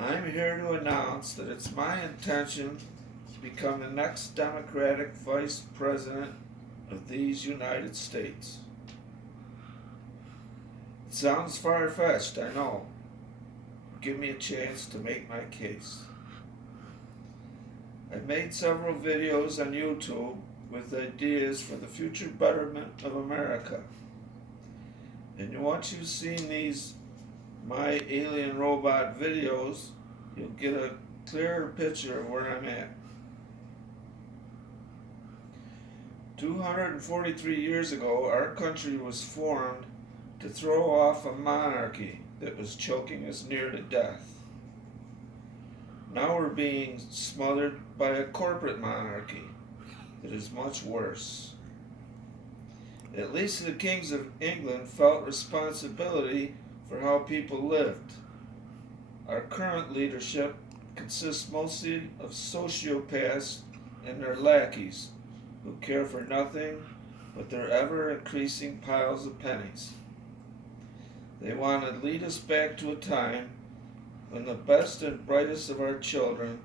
I'm here to announce that it's my intention to become the next Democratic Vice President of these United States. It sounds far-fetched, I know. Give me a chance to make my case. I've made several videos on YouTube with ideas for the future betterment of America. And once you've seen these My Alien Robot videos, you'll get a clearer picture of where I'm at. 243 years ago, our country was formed to throw off a monarchy that was choking us near to death. Now we're being smothered by a corporate monarchy that is much worse. At least the kings of England felt responsibility for how people lived. Our current leadership consists mostly of sociopaths and their lackeys who care for nothing but their ever-increasing piles of pennies. They want to lead us back to a time when the best and brightest of our children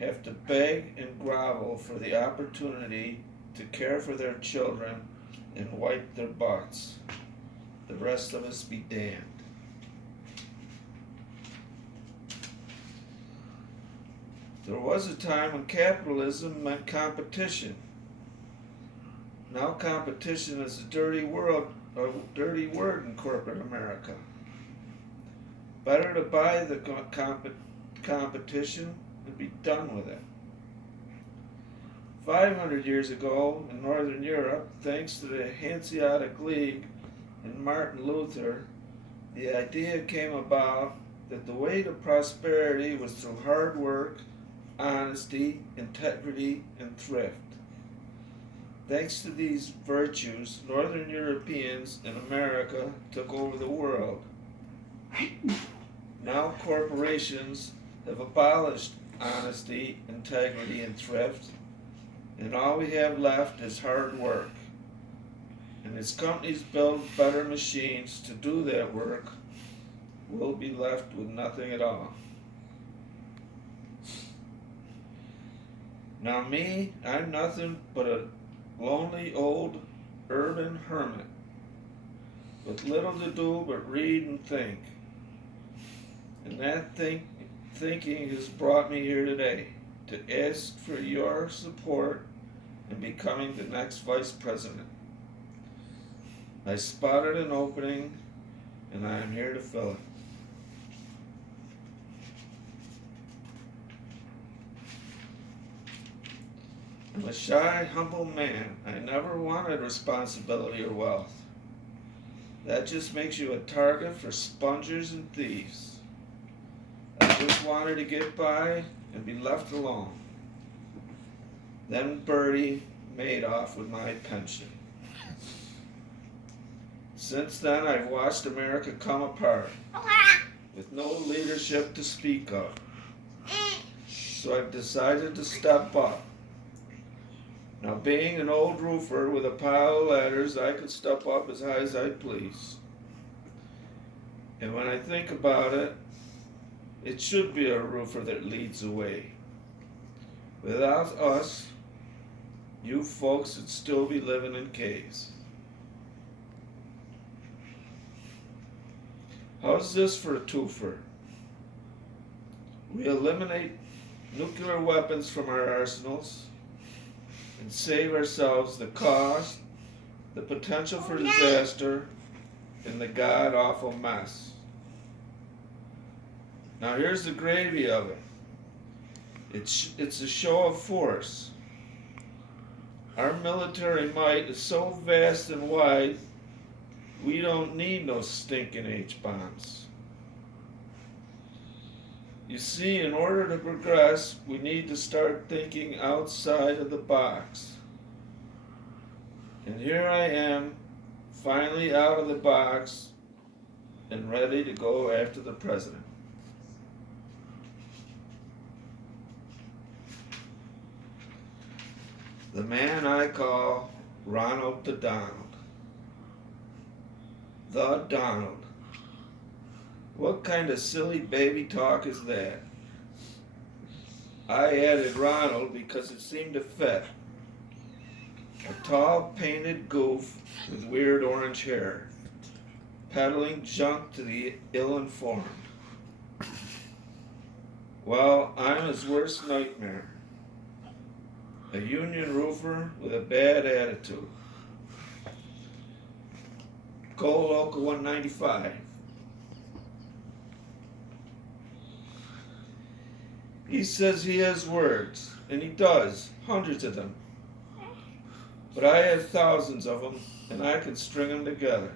have to beg and grovel for the opportunity to care for their children and wipe their butts. The rest of us be damned. There was a time when capitalism meant competition. Now competition is a dirty word in corporate America. Better to buy the competition and be done with it. 500 years ago in Northern Europe, thanks to the Hanseatic League and Martin Luther, the idea came about that the way to prosperity was through hard work, honesty, integrity, and thrift. Thanks to these virtues, Northern Europeans in America took over the world. Now corporations have abolished honesty, integrity, and thrift, and all we have left is hard work. And as companies build better machines to do that work, we'll be left with nothing at all. Now me, I'm nothing but a lonely old urban hermit with little to do but read and think. And that thinking has brought me here today to ask for your support in becoming the next vice president. I spotted an opening and I am here to fill it. I'm a shy, humble man. I never wanted responsibility or wealth. That just makes you a target for spongers and thieves. I just wanted to get by and be left alone. Then Bertie made off with my pension. Since then, I've watched America come apart with no leadership to speak of. So I've decided to step up. Now, being an old roofer with a pile of ladders, I could step up as high as I please. And when I think about it, it should be a roofer that leads the way. Without us, you folks would still be living in caves. How's this for a twofer? We eliminate nuclear weapons from our arsenals and save ourselves the cost, the potential for disaster, and the god-awful mess. Now here's the gravy of it. It's a show of force. Our military might is so vast and wide, we don't need no stinking H-bombs. You see, in order to progress, we need to start thinking outside of the box. And here I am, finally out of the box and ready to go after the president. The man I call Ronald the Donald. The Donald. What kind of silly baby talk is that? I added Ronald because it seemed to fit. A tall, painted goof with weird orange hair, peddling junk to the ill-informed. Well, I'm his worst nightmare. A union roofer with a bad attitude. Go Local 195. He says he has words, and he does, hundreds of them. But I have thousands of them, and I can string them together.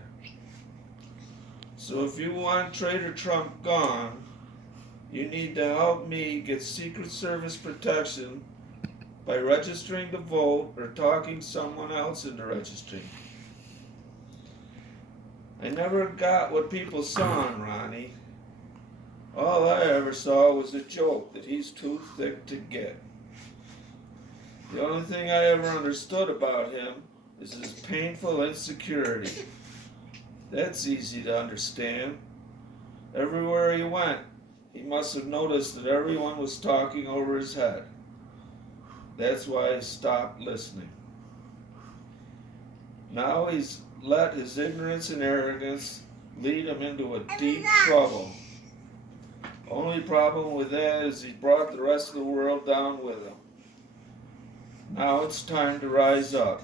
So if you want Trader Trump gone, you need to help me get Secret Service protection by registering to vote or talking someone else into registering. I never got what people saw in Ronnie. All I ever saw was a joke that he's too thick to get. The only thing I ever understood about him is his painful insecurity. That's easy to understand. Everywhere he went, he must have noticed that everyone was talking over his head. That's why he stopped listening. Now he's let his ignorance and arrogance lead him into a deep trouble. Only problem with that is he brought the rest of the world down with him. Now it's time to rise up.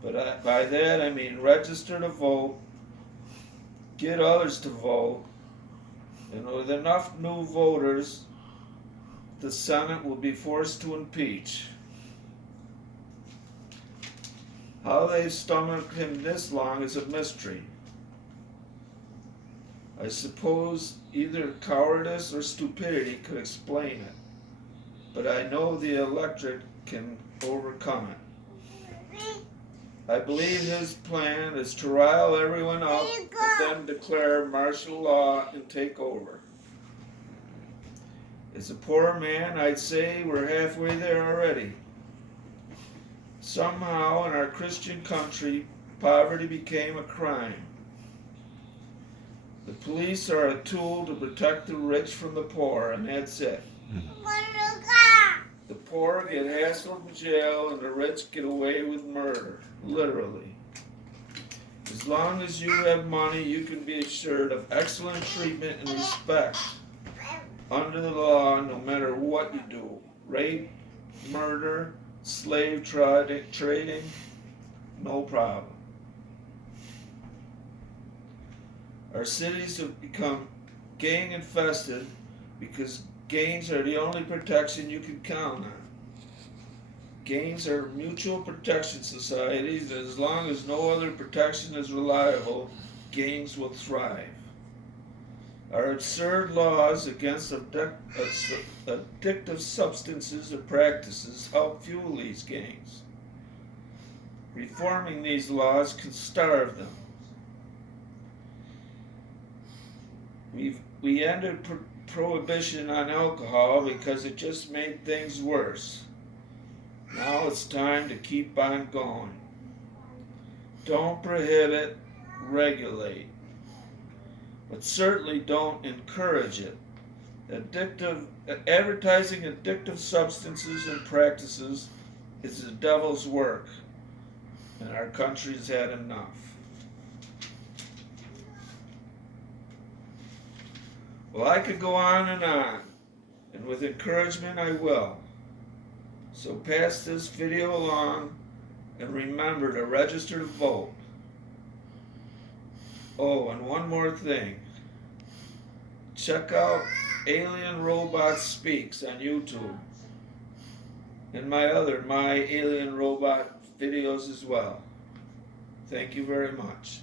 But by that I mean register to vote, get others to vote, and with enough new voters, the Senate will be forced to impeach. How they've stomached him this long is a mystery. I suppose either cowardice or stupidity could explain it, but I know the electorate can overcome it. I believe his plan is to rile everyone up and then declare martial law and take over. As a poor man, I'd say we're halfway there already. Somehow in our Christian country, poverty became a crime. The police are a tool to protect the rich from the poor, and that's it. The poor get hassled in jail, and the rich get away with murder, literally. As long as you have money, you can be assured of excellent treatment and respect under the law, no matter what you do. Rape, murder, slave trading, no problem. Our cities have become gang infested because gangs are the only protection you can count on. Gangs are mutual protection societies, and as long as no other protection is reliable, gangs will thrive. Our absurd laws against addictive substances or practices help fuel these gangs. Reforming these laws can starve them. We ended prohibition on alcohol because it just made things worse. Now it's time to keep on going. Don't prohibit, regulate. But certainly don't encourage it. Advertising addictive substances and practices is the devil's work, and our country's had enough. Well, I could go on, and with encouragement I will. So pass this video along, and remember to register to vote. Oh, and one more thing. Check out Alien Robot Speaks on YouTube, and my other My Alien Robot videos as well. Thank you very much.